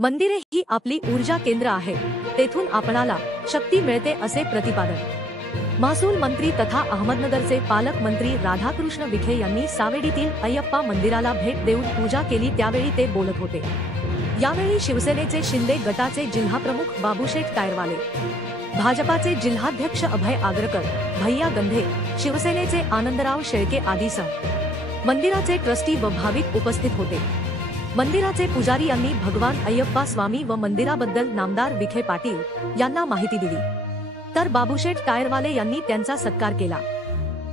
मंदिरे ही आपली ऊर्जा केंद्र आहे, तेथून आपणाला शक्ती मिळते असे प्रतिपादन महसूल मंत्री तथा अहमदनगरचे पालकमंत्री राधाकृष्ण विखे यांनी सावेडीतील अय्यप्पा मंदिराला भेट देऊन पूजा केली, त्यावेळी ते बोलत होते। यावेळी शिवसेनेचे शिंदे गटाचे जिल्हाप्रमुख बाबूशेठ टायरवाले, भाजपाचे जिल्हाध्यक्ष अभय आगरकर, भैया गंधे, शिवसेनेचे आनंदराव शेळके आदीसह मंदिराचे ट्रस्टी व भाविक उपस्थित होते। मंदिराचे पुजारी यांनी भगवान अय्यप्पा स्वामी व मंदिराबद्दल नामदार विखे पाटील यांना माहिती दिली, तर बाबूशेठ टायरवाले यांनी त्यांचा सत्कार केला।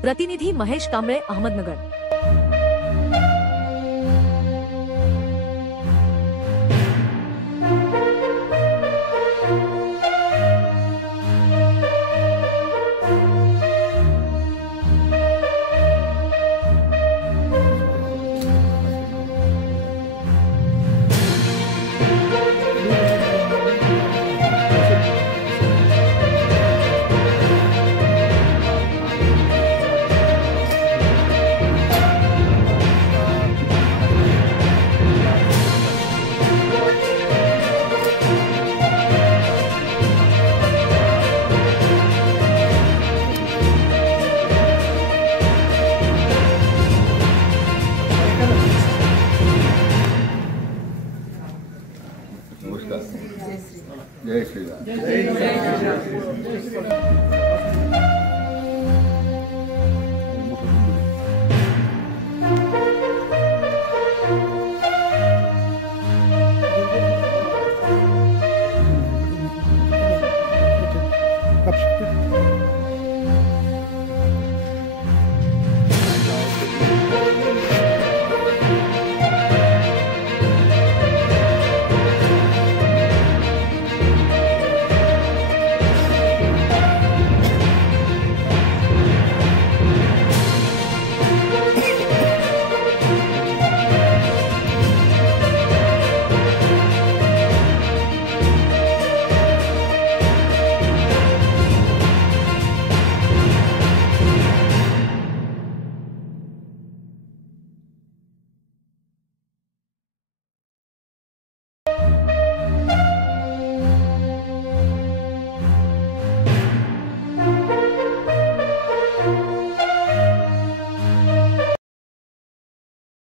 प्रतिनिधी महेश कांबळे, अहमदनगर। जय श्री राम।